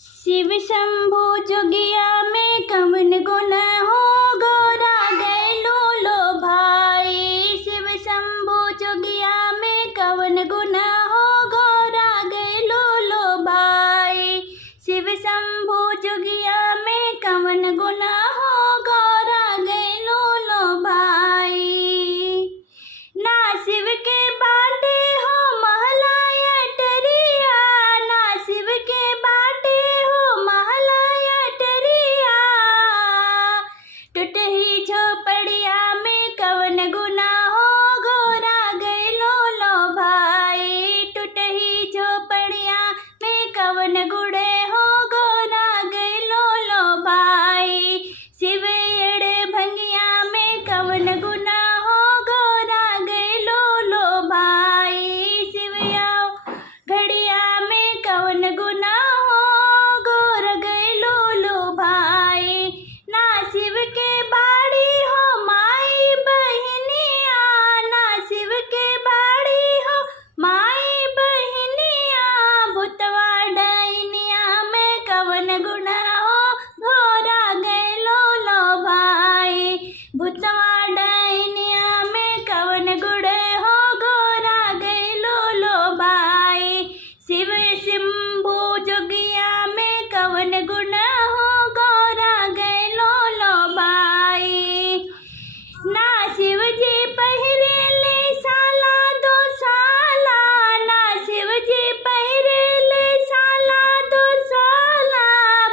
शिव शंभु जोगिया में कवन गुण हो गौरा गैलो लो भाई। शिव शंभु जोगिया में कवन गुण हो गौरा गैलो लो भाई। शिव शंभु जोगिया में कवन गुण हो गौरा गैलो लो भाई। ना शिव के बाटे हो महलाया टरिया, ना शिव के बाटे हो महलाया टरिया। टूटही झोपड़िया में कवन गुना हो गौरा गैलो लो भाई। टूटही झोपड़िया में कवन गुड़े हो गौरा गैलो लो भाई। शिव एड़े भंगिया में कवन गुना हो गौरा गैलो लो भाई। शिवया घड़िया में कवन गुना हो गौर गैलो लो भाई। ना शिव के बाड़ी हो माई बहनिया, ना शिव के बाड़ी हो माई बहनिया। भूतवा डाइनिया में कवन गुना हो गौरा गैलो लो भाई। भूतवा डाइनिया में कवन गुड़े हो गौरा गैलो लो भाई। शिव शंभु जोगिया में कवन गुण हो गौरा गैलो लो भाई। ना शिव जी पहिरे ले साला दो साला, ना शिव जी पहिरे ले साला दो साला।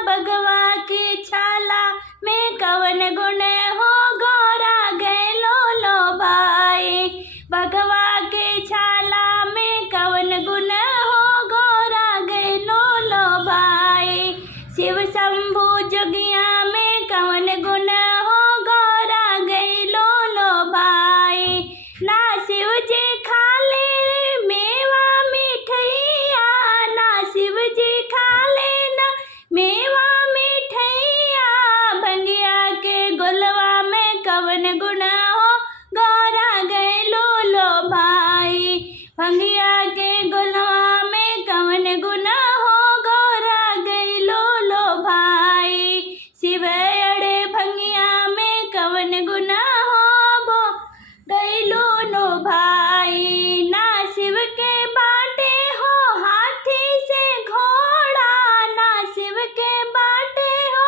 भगवा के छाला में कवन गुण हो गौरा गैलो लो भाई। भगवा के छाला में कवन गुण हो गौरा गैलो लो भाई। शिव शंभु जोगिया में कवन गुण हो गौरा गैलो लो भाई। ना शिव जी खाले मेवा मिठैया, ना शिव जी खाले ना मेवा मिठैया। भंगिया के गोलवा में कवन गुण हो गौरा गैलो लो भाई। भंगिया के गोलवा में कवन गुण हो गौरा गैलो लो भाई। शिव अड़े भंगिया में कवन गुण हो गैलो लो भाई। ना शिव के बाटे हो हाथी से घोड़ा, ना शिव के बाटे हो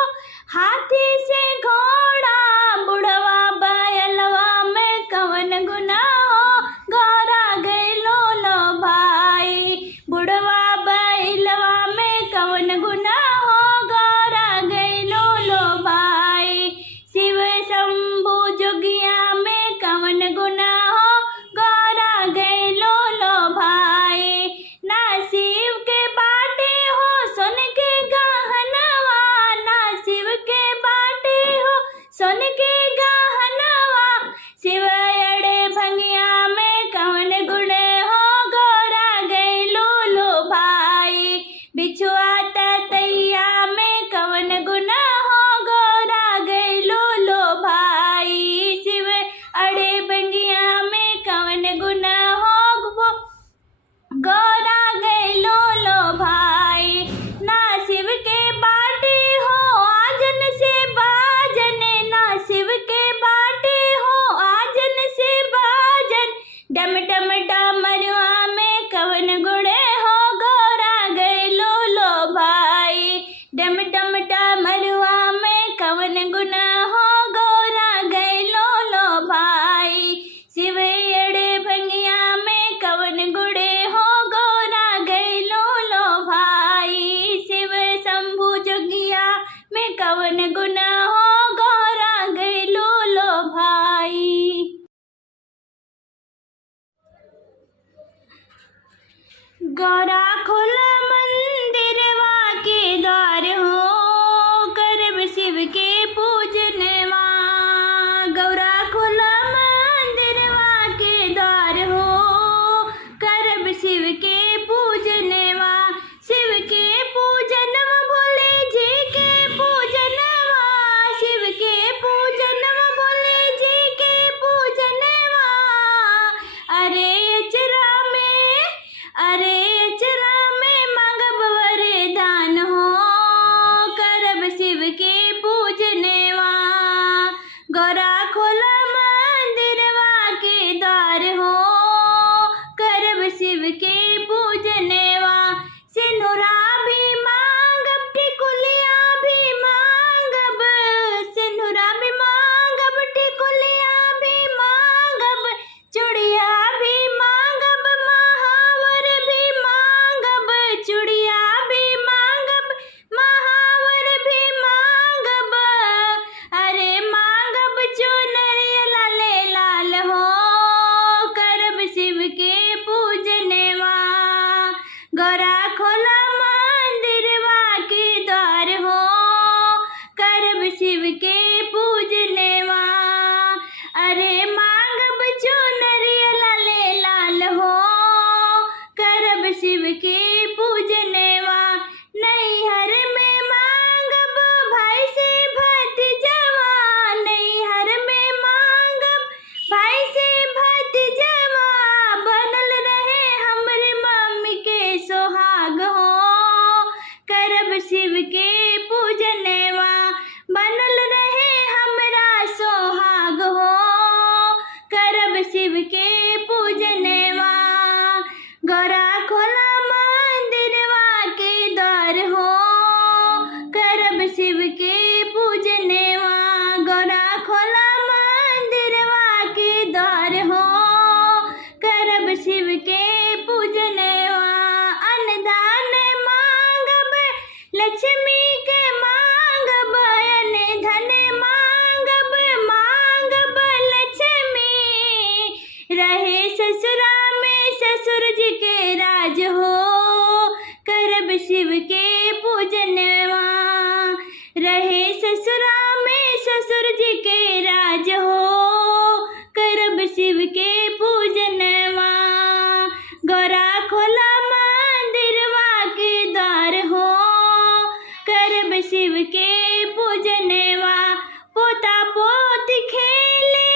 हाथी से घोड़ा। बुढ़वा बैलवा में कवन गुना हो गौरा गैलो लो भाई। बुढ़वा बैलवा में कवन गुना हो गौरा गैलो लो भाई। शिव शंभु जोगिया में कवन गुना हो गौरा गैलो लो भाई। ना शिव के बाटे हो सोन के गहनवा, ना शिव के बाटे हो सोन के गहनवा। शिव अड़े भंगिया में कवन गुड़े हो गौरा गैलो लो भाई। बिछुआ तैया में कवन गुना हो गौरा गैलो लो भाई। शिव अड़े भंगिया में कवन गुना हो गौरा गैलो लो भाई। ना शिव के बाटे हो आजन से बाजन, ना शिव के बाटे हो आजन से बाजन। डम डम डमरुआ में कवन गुड़े हो गौरा गैलो लो भाई। डम डम डमरुआ में कवन गुना हो गौरा गैलो लो भाई। शिव अड़े भंगिया में कवन गुड़े हो गौरा गैलो लो भाई। शिव शंभु जोगिया में कवन गुना हो गौरा गैलो लो भाई। गौरा खोला मंदिरवा के द्वार हो करब शिव के पूजनवा। गौरा खोला मंदिरवा के द्वार हो करब शिव के पूजनवा। शिव के पूजनवा भोले जी के पूजनवा। शिव के पूजनवा भोले जी के पूजनवा। अरे अचरा में अरे के पूजनवा बनल रहे हमरा सोहाग हो करब शिव के पूजनवा गौरा खोला मंदिरवा के द्वार हो करब शिव के पूजनवा गौरा खोला मंदिरवा के द्वार हो करब शिव के पूजनवा अन्नदान मांगब लक्ष्मी के मांगब अन्न धन मांगब लक्ष्मी रहे ससुरा में ससुर जी के राज हो करब शिव के पूजनवा रहे ससुरा में ससुर जी के राज हो करब शिव के पूजनवा गौरा खोला मंदिरवा के द्वार हो करब शिव के पूजनवा पोता पोती खेले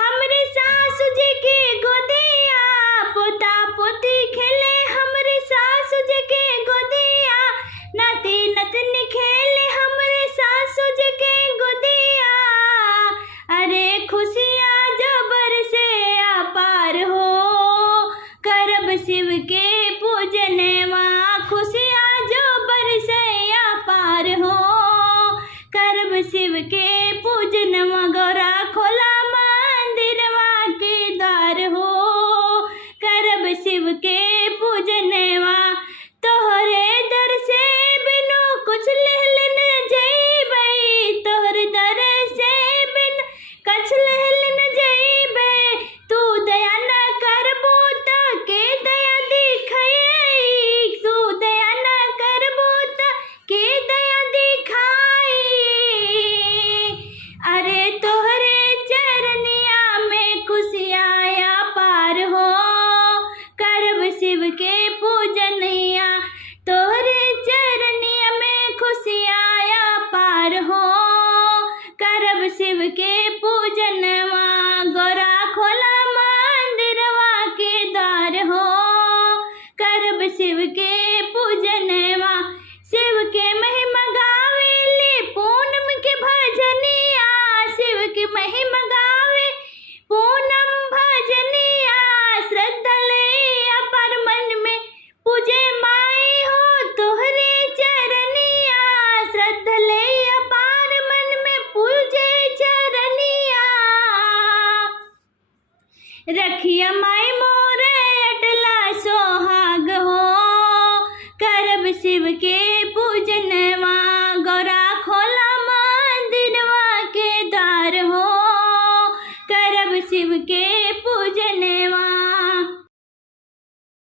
हमरे सासू जी के गोदिया पोता पोती खेले हमरे सासू जी के गोदिया नाती नतनी खेले हमरे सासू जी के गोदिया अरे खुशियाँ जबर से अपार हो करब शिव के पूजनवा खुशियाँ जबर से अपार हो करब शिव के पूजनवा गौरा खोला मंदिरवा के द्वार हो करब शिव के पूजनवा तोहरे दर से बिनु कुछ लेहल न जइबै तोहर दर से बिनु कुछ लेहल न जइबै तू दया न करबू त के दया दिखाई तू दया न करबू त के दया दिखाई अरे तोहरे चरनिया में खुशियाँ पार हो करब शिव के पूजनिया तोहरे चरनिया में खुशियाँ पार हो करब शिव के पूजनवा गौरा खोला मंदिरवा के द्वार हो करब शिव के पूजनवा शिव के महिमा गावेले पूनम के भजनिया शिव की महिमा गावे पूनम भजनिया श्रद्धा ले अपर मन में पूजे माई हो तोहरे चरनिया श्रद्धा ले अपार मन में पूजे चरनिया रखिया माई मोरे अटला सोहाग हो करब शिव के पूजनवा गौरा खोला मंदिरवा के द्वार हो करब शिव के